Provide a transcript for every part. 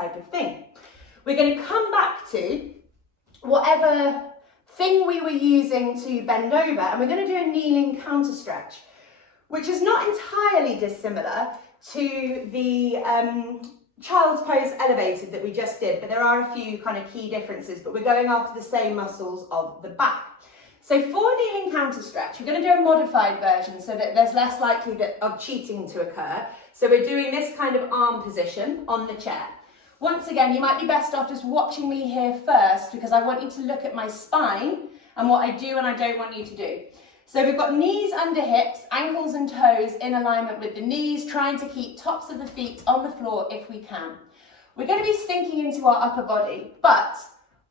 type of thing. We're going to come back to whatever thing we were using to bend over, and we're going to do a kneeling counter stretch, which is not entirely dissimilar to the child's pose elevated that we just did, but there are a few kind of key differences, but we're going after the same muscles of the back. So for kneeling counter stretch, we're going to do a modified version so that there's less likelihood of cheating to occur. So we're doing this kind of arm position on the chair. Once again, you might be best off just watching me here first, because I want you to look at my spine and what I do and I don't want you to do. So we've got knees under hips, ankles and toes in alignment with the knees, trying to keep tops of the feet on the floor if we can. We're going to be sinking into our upper body, but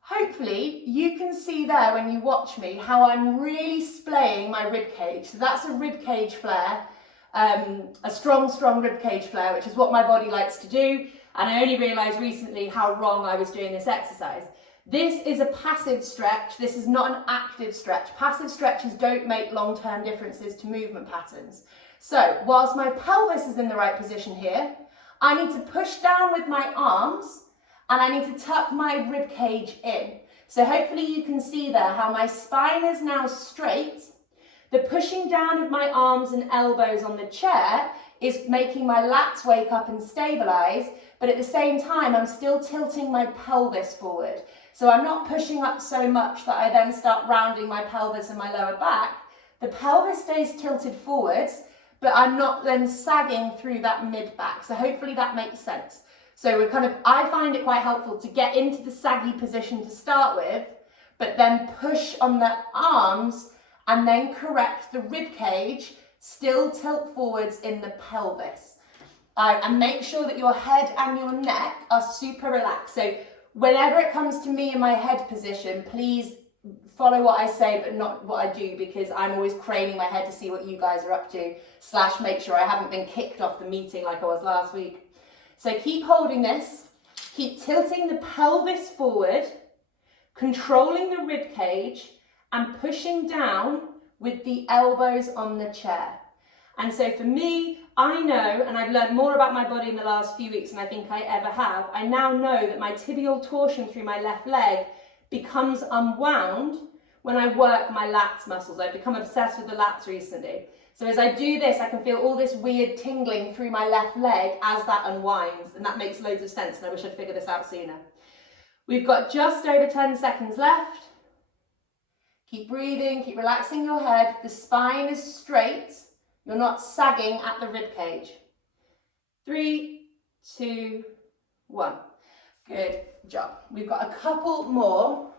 hopefully you can see there when you watch me how I'm really splaying my rib cage. So that's a rib cage flare, a strong rib cage flare, which is what my body likes to do. And I only realised recently how wrong I was doing this exercise. This is a passive stretch. This is not an active stretch. Passive stretches don't make long-term differences to movement patterns. So whilst my pelvis is in the right position here, I need to push down with my arms and I need to tuck my rib cage in. So hopefully you can see there how my spine is now straight. The pushing down of my arms and elbows on the chair is making my lats wake up and stabilize, but at the same time, I'm still tilting my pelvis forward. So I'm not pushing up so much that I then start rounding my pelvis and my lower back. The pelvis stays tilted forwards, but I'm not then sagging through that mid back. So hopefully that makes sense. So I find it quite helpful to get into the saggy position to start with, but then push on the arms and then correct the rib cage, still tilt forwards in the pelvis. And make sure that your head and your neck are super relaxed. So whenever it comes to me in my head position, please follow what I say, but not what I do, because I'm always craning my head to see what you guys are up to, / make sure I haven't been kicked off the meeting like I was last week. So keep holding this, keep tilting the pelvis forward, controlling the rib cage, and pushing down with the elbows on the chair. And so for me, I know, and I've learned more about my body in the last few weeks than I think I ever have, I now know that my tibial torsion through my left leg becomes unwound when I work my lats muscles. I've become obsessed with the lats recently. So as I do this, I can feel all this weird tingling through my left leg as that unwinds, and that makes loads of sense, and I wish I'd figured this out sooner. We've got just over 10 seconds left. Keep breathing, keep relaxing your head. The spine is straight. You're not sagging at the rib cage. 3, 2, 1. Good job. We've got a couple more